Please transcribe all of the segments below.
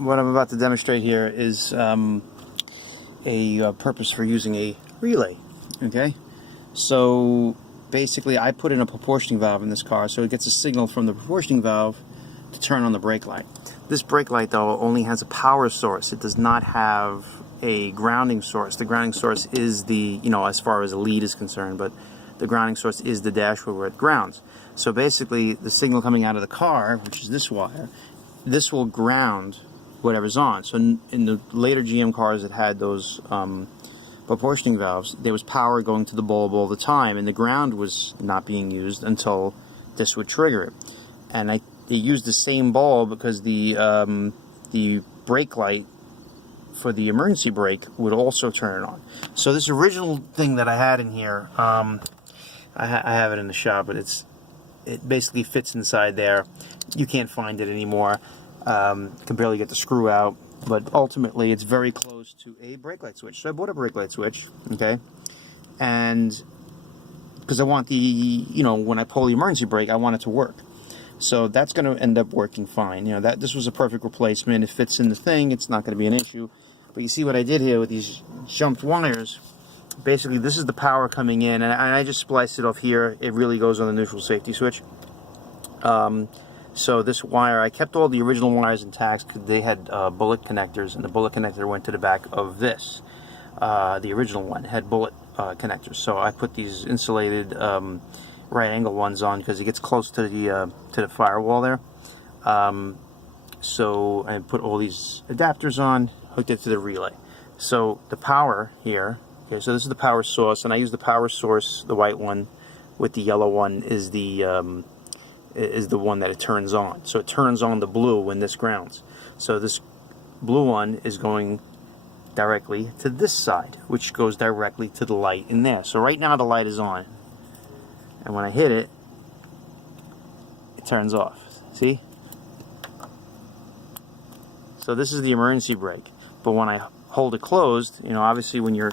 what I'm about to demonstrate here is a purpose for using a relay. Okay, so basically I put in a proportioning valve in this car, so it gets a signal from the proportioning valve to turn on the brake light. This brake light, though, only has a power source. It does not have a grounding source. The grounding source is the, as far as a lead is concerned, but the grounding source is the dashboard where it grounds. So basically, the signal coming out of the car, which is this wire, this will ground whatever's on. So in the later GM cars that had those proportioning valves, there was power going to the bulb all the time, and the ground was not being used until this would trigger it. And they used the same bulb because the brake light for the emergency brake would also turn it on. So this original thing that I had in here, I have it in the shop, but it basically fits inside there. You can't find it anymore. Can barely get the screw out, but ultimately it's very close to a brake light switch. So I bought a brake light switch, okay, and because I want the, when I pull the emergency brake, I want it to work. So that's going to end up working fine. This was a perfect replacement. It fits in the thing. It's not going to be an issue. But you see what I did here with these jumped wires. Basically, this is the power coming in, and I just spliced it off here. It really goes on the neutral safety switch. So this wire, I kept all the original wires intact because they had bullet connectors, and the bullet connector went to the back of this. The original one had bullet connectors. So I put these insulated right angle ones on because it gets close to the firewall there. So I put all these adapters on, hooked it to the relay. So the power here, okay, so this is the power source, and I use the power source, the white one, with the yellow one is the one that it turns on. So it turns on the blue when this grounds. So this blue one is going directly to this side, which goes directly to the light in there. So right now the light is on, and when I hit it, it turns off. See? So this is the emergency brake. But when I hold it closed, obviously when you're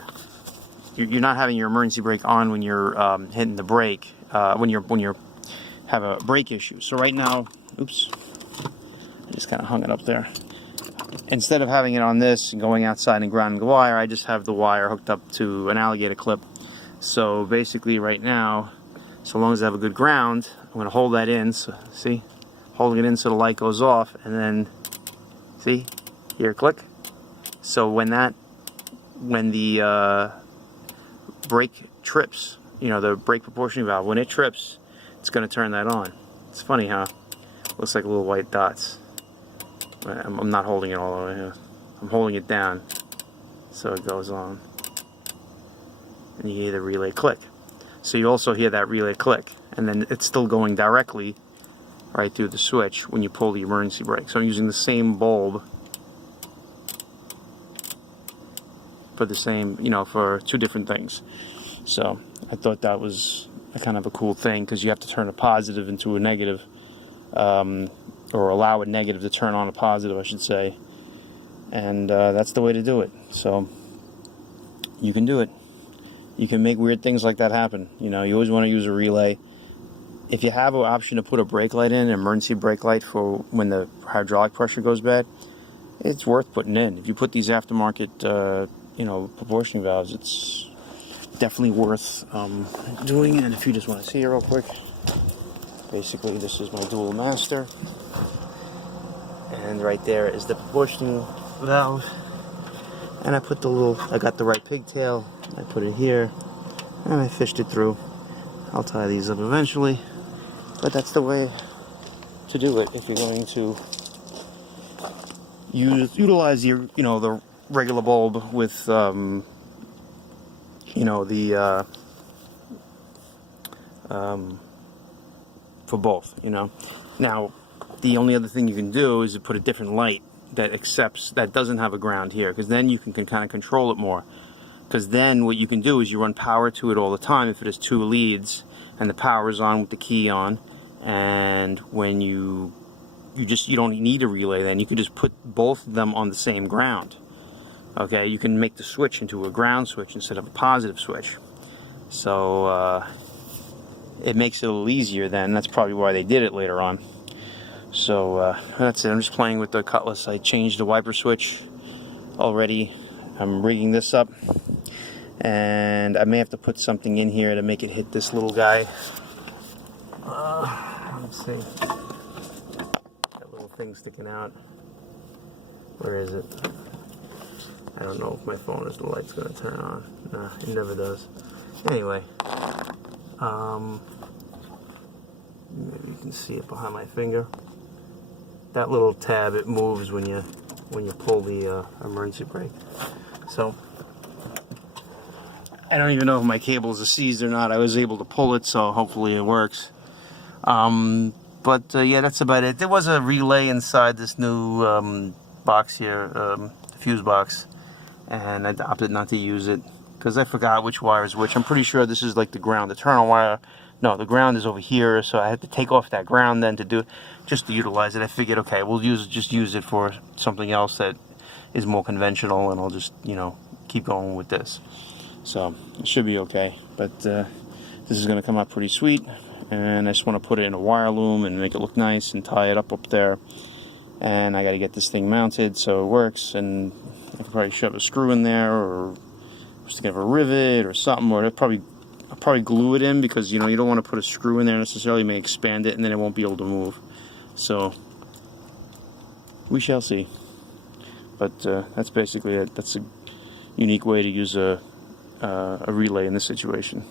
not having your emergency brake on when you're hitting the brake, when you have a brake issue. So right now, oops, I just kind of hung it up there. Instead of having it on this and going outside and grounding the wire, I just have the wire hooked up to an alligator clip. So basically right now, so long as I have a good ground, I'm going to hold that in. So see, holding it in so the light goes off, and then see, here, click. So when the brake trips, the brake proportioning valve, when it trips, it's going to turn that on. It's funny how it looks like little white dots. I'm not holding it all the way here. I'm holding it down so it goes on. And you hear the relay click. So you also hear that relay click, and then it's still going directly right through the switch when you pull the emergency brake. So I'm using the same bulb for the same, for two different things. So I thought that was a kind of a cool thing, because you have to turn a positive into a negative, or allow a negative to turn on a positive, I should say. And that's the way to do it. So you can do it. You can make weird things like that happen. You always want to use a relay. If you have an option to put a brake light in, an emergency brake light for when the hydraulic pressure goes bad, it's worth putting in. If you put these aftermarket, proportioning valves, it's definitely worth doing. And if you just want to see it real quick, basically this is my dual master, and right there is the proportioning valve. And I put I got the right pigtail, I put it here, and I fished it through. I'll tie these up eventually, but that's the way to do it if you're going to utilize your, the regular bulb with, for both, Now, the only other thing you can do is to put a different light that doesn't have a ground here, because then you can kind of control it more. Because then what you can do is you run power to it all the time if it has two leads and the power is on with the key on, and when you don't need a relay, then you can just put both of them on the same ground. Okay, you can make the switch into a ground switch instead of a positive switch. So it makes it a little easier then. That's probably why they did it later on. So that's it. I'm just playing with the cutlass. I changed the wiper switch already. I'm rigging this up, and I may have to put something in here to make it hit this little guy. Let's see. That little thing sticking out. Where is it? I don't know if my phone is the light's gonna turn on. Nah, it never does. Anyway, maybe you can see it behind my finger. That little tab, it moves when you pull the emergency brake. So I don't even know if my cables are seized or not. I was able to pull it, so hopefully it works. Yeah, that's about it. There was a relay inside this new box here, fuse box, and I opted not to use it because I forgot which wire is which. I'm pretty sure this is like the ground. The terminal wire, no, the ground is over here, so I had to take off that ground then to utilize it. I figured, okay, we'll just use it for something else that is more conventional, and I'll just, keep going with this. So it should be okay, but this is going to come out pretty sweet, and I just want to put it in a wire loom and make it look nice and tie it up there. And I got to get this thing mounted so it works, and I could probably shove a screw in there, or just give a rivet or something, or I'll probably glue it in, because you don't want to put a screw in there necessarily. It may expand it and then it won't be able to move. So we shall see. But that's basically it. That's a unique way to use a relay in this situation.